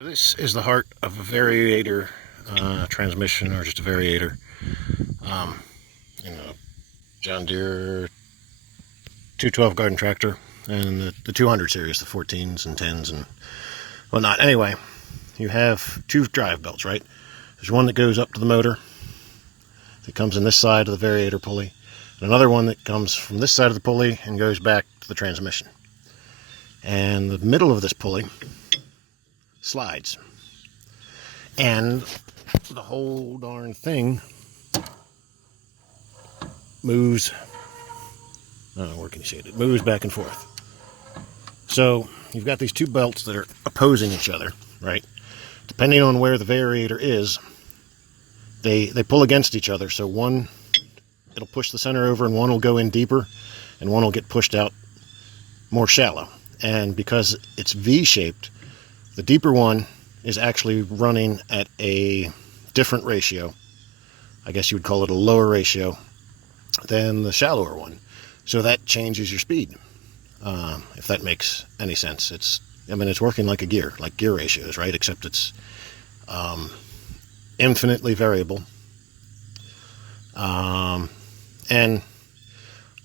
This is the heart of a Variator transmission, or just a Variator. Um, you know, John Deere 212 garden tractor, and the 200 series, the 14s and 10s and whatnot. Anyway, you have two drive belts, right? There's one that goes up to the motor that comes in this side of the Variator pulley, and another one that comes from this side of the pulley and goes back to the transmission. And the middle of this pulley slides. And the whole darn thing moves, I don't know, where can you see it? It moves back and forth. So you've got these two belts that are opposing each other, right? Depending on where the Variator is, they pull against each other. So one, it'll push the center over, and one will go in deeper, and one will get pushed out more shallow. And because it's V-shaped, the deeper one is actually running at a different ratio. I guess you would call it a lower ratio than the shallower one. So that changes your speed, if that makes any sense. It's working like a gear, like gear ratios, right? Except it's infinitely variable. And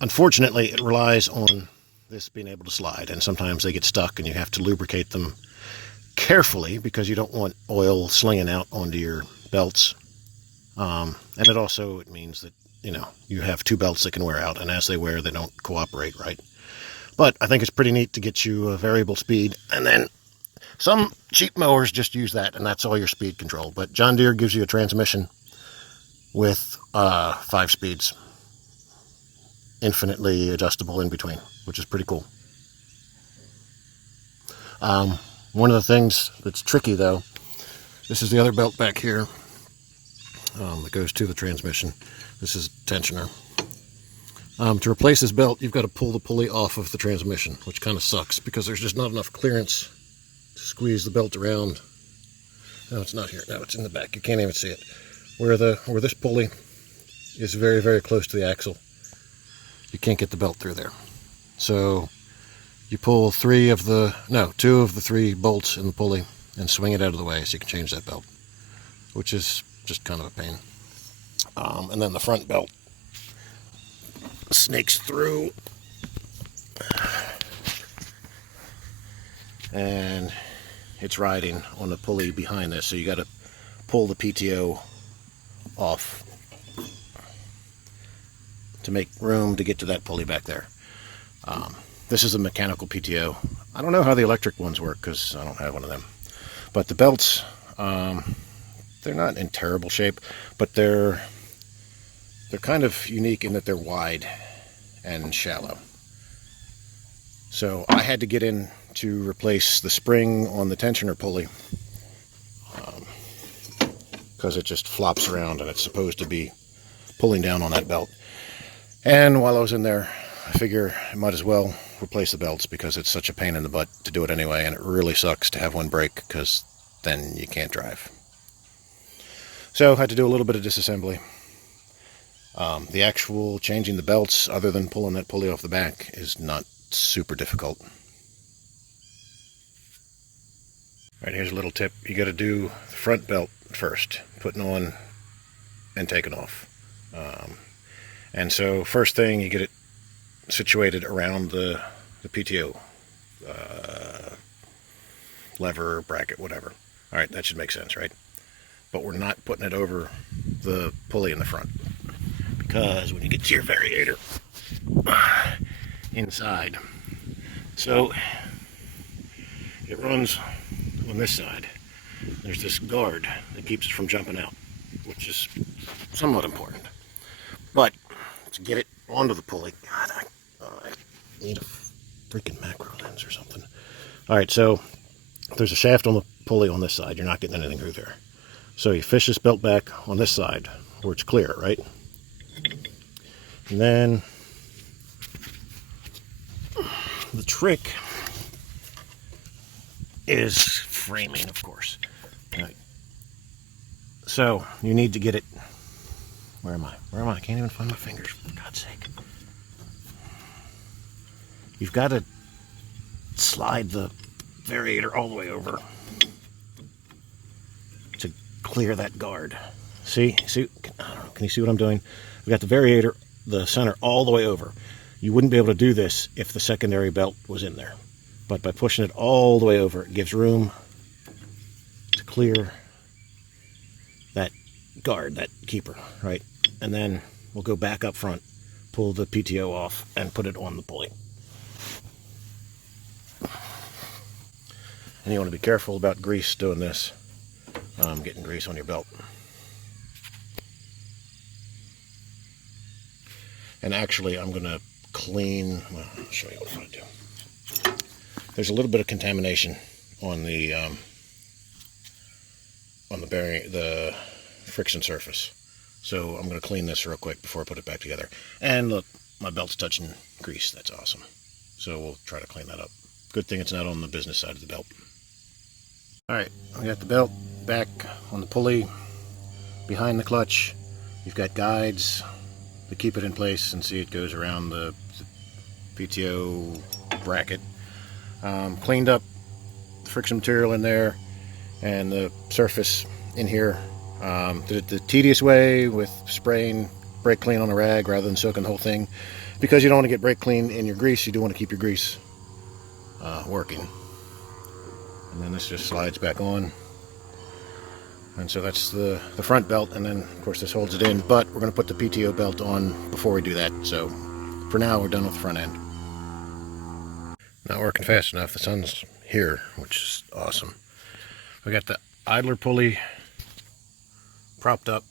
unfortunately, it relies on this being able to slide, and sometimes they get stuck and you have to lubricate them carefully because you don't want oil slinging out onto your belts. And it means that, you have two belts that can wear out, and as they wear, they don't cooperate right. But I think it's pretty neat to get you a variable speed, and then some cheap mowers just use that, and that's all your speed control. But John Deere gives you a transmission with 5 speeds, infinitely adjustable in between, which is pretty cool. One of the things that's tricky, though, this is the other belt back here that goes to the transmission. This is tensioner. To replace this belt, you've got to pull the pulley off of the transmission, which kind of sucks because there's just not enough clearance to squeeze the belt around. No, it's not here. No, it's in the back. You can't even see it. Where this pulley is very, very close to the axle, you can't get the belt through there. So you pull 2 of the 3 bolts in the pulley and swing it out of the way so you can change that belt, which is just kind of a pain. And then the front belt snakes through, and it's riding on the pulley behind this, so you got to pull the PTO off to make room to get to that pulley back there. This is a mechanical PTO. I don't know how the electric ones work because I don't have one of them. But the belts, they're not in terrible shape, but they're kind of unique in that they're wide and shallow. So I had to get in to replace the spring on the tensioner pulley because it just flops around and it's supposed to be pulling down on that belt. And while I was in there, I figure I might as well replace the belts because it's such a pain in the butt to do it anyway, and it really sucks to have one break because then you can't drive. So I had to do a little bit of disassembly. The actual changing the belts, other than pulling that pulley off the back, is not super difficult. All right, here's a little tip. You got to do the front belt first, putting on and taking off. And so first thing, you get it situated around the PTO lever, bracket, whatever. All right, that should make sense, right? But we're not putting it over the pulley in the front, because when you get to your Variator inside, so it runs on this side. There's this guard that keeps it from jumping out, which is somewhat important. But to get it onto the pulley, God, I need a freaking macro lens or something. All right, so there's a shaft on the pulley on this side. You're not getting anything through there. So you fish this belt back on this side where it's clear, right? And then the trick is framing, of course. All right. So you need to get it. Where am I? I can't even find my fingers, for God's sake. You've got to slide the Variator all the way over clear that guard. See, can you see what I'm doing? We've got the variator, the center all the way over. You wouldn't be able to do this if the secondary belt was in there. But by pushing it all the way over, it gives room to clear that guard, that keeper, right? And then we'll go back up front, pull the PTO off, and put it on the pulley. And you want to be careful about grease doing this, getting grease on your belt. And actually, I'm going to clean, well, I'll show you what I'm going to do. There's a little bit of contamination on the bearing, the friction surface. So I'm going to clean this real quick before I put it back together. And look, my belt's touching grease. That's awesome. So we'll try to clean that up. Good thing it's not on the business side of the belt. All right, we got the belt back on the pulley, behind the clutch. You've got guides to keep it in place, and see it goes around the PTO bracket. Cleaned up the friction material in there and the surface in here. Did it the tedious way with spraying brake clean on a rag rather than soaking the whole thing, because you don't want to get brake clean in your grease. You do want to keep your grease working. And then this just slides back on, and so that's the front belt, and then of course this holds it in, but we're going to put the PTO belt on before we do that. So for now we're done with the front end. Not working fast enough. The sun's here, which is awesome. We got the idler pulley propped up.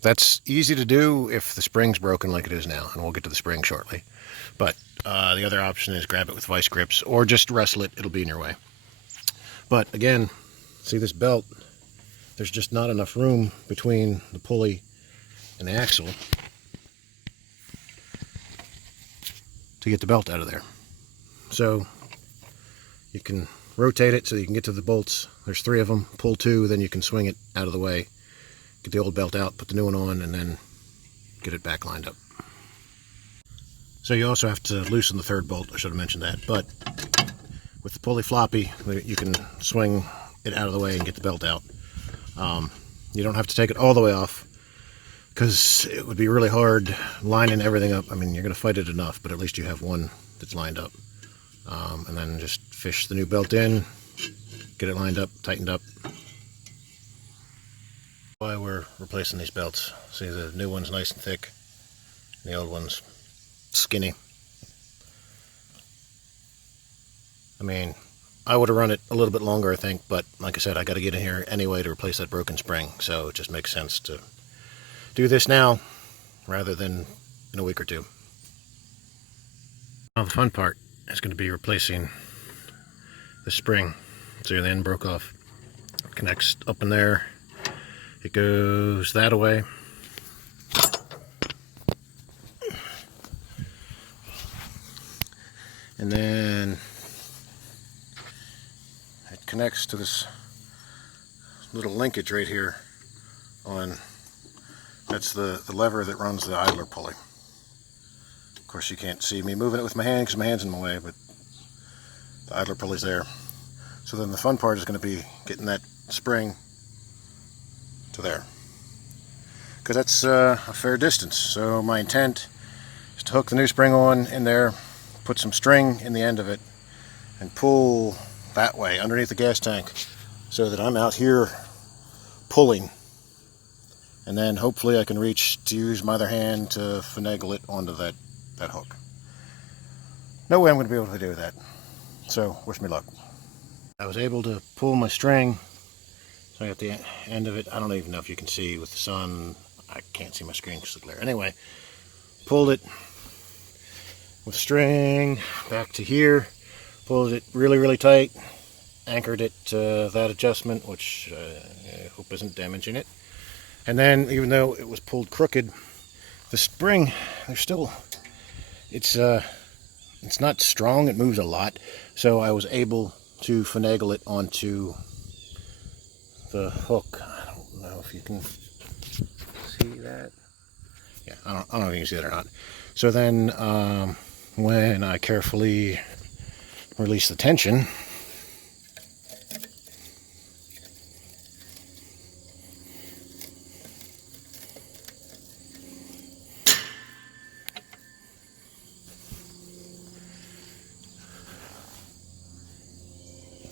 That's easy to do if the spring's broken like it is now, and we'll get to the spring shortly. But the other option is grab it with vice grips or just wrestle it. It'll be in your way. But again, see this belt, there's just not enough room between the pulley and the axle to get the belt out of there. So you can rotate it so you can get to the bolts. There's 3 of them. Pull 2, then you can swing it out of the way. Get the old belt out, put the new one on, and then get it back lined up. So you also have to loosen the 3rd bolt. I should have mentioned that. But with the pulley floppy, you can swing it out of the way and get the belt out. You don't have to take it all the way off, because it would be really hard lining everything up. I mean, you're going to fight it enough, but at least you have one that's lined up. And then just fish the new belt in, get it lined up, tightened up. Why we're replacing these belts. See, the new one's nice and thick, and the old one's skinny. I mean, I would have run it a little bit longer, I think, but like I said, I got to get in here anyway to replace that broken spring, so it just makes sense to do this now rather than in a week or 2. Now the fun part is going to be replacing the spring. So the end broke off. It connects up in there. It goes that away. And then it connects to this little linkage right here on, that's the lever that runs the idler pulley. Of course you can't see me moving it with my hand because my hand's in my way, but the idler pulley's there. So then the fun part is going to be getting that spring to there, because that's a fair distance. So my intent is to hook the new spring on in there, put some string in the end of it, and pull that way underneath the gas tank so that I'm out here pulling, and then hopefully I can reach to use my other hand to finagle it onto that hook. No way I'm going to be able to do that, so wish me luck. I was able to pull my string, so I got the end of it. I don't even know if you can see with the sun. I can't see my screen because of the glare. Anyway, pulled it with string back to here, pulled it really, really tight, anchored it to that adjustment, which I hope isn't damaging it. And then, even though it was pulled crooked, the spring, there's still, it's not strong, it moves a lot, so I was able to finagle it onto the hook. I don't know if you can see that. Yeah, I don't know if you can see that or not. So then when I carefully release the tension,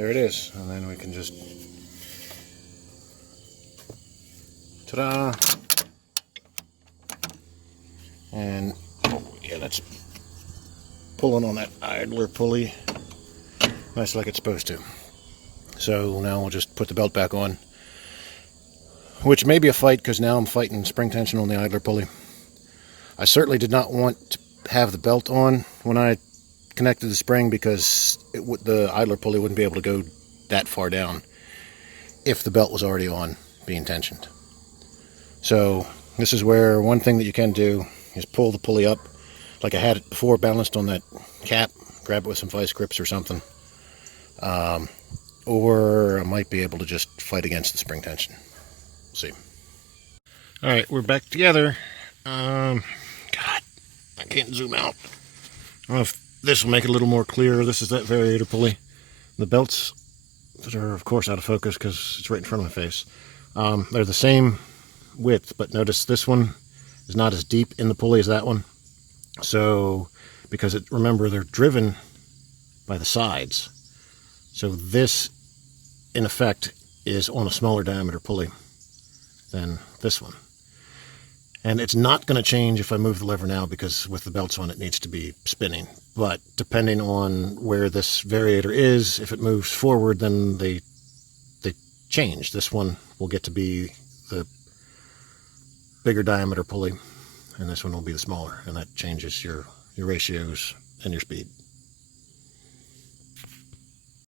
there it is. And then we can just, ta-da! And, oh yeah, that's pulling on that idler pulley. Nice like it's supposed to. So now we'll just put the belt back on, which may be a fight because now I'm fighting spring tension on the idler pulley. I certainly did not want to have the belt on when I connected the spring because the idler pulley wouldn't be able to go that far down if the belt was already on being tensioned. So this is where one thing that you can do is pull the pulley up like I had it before, balanced on that cap, grab it with some vice grips or something. Or I might be able to just fight against the spring tension. We'll see. All right, we're back together. God, I can't zoom out. I don't know if this will make it a little more clear. This is that Variator pulley. The belts that are, of course, out of focus because it's right in front of my face. They're the same width, but notice this one is not as deep in the pulley as that one. So, because remember, they're driven by the sides. So this, in effect, is on a smaller diameter pulley than this one. And it's not going to change if I move the lever now because with the belts on it needs to be spinning. But depending on where this Variator is, if it moves forward, then they change. This one will get to be the bigger diameter pulley, and this one will be the smaller, and that changes your ratios and your speed.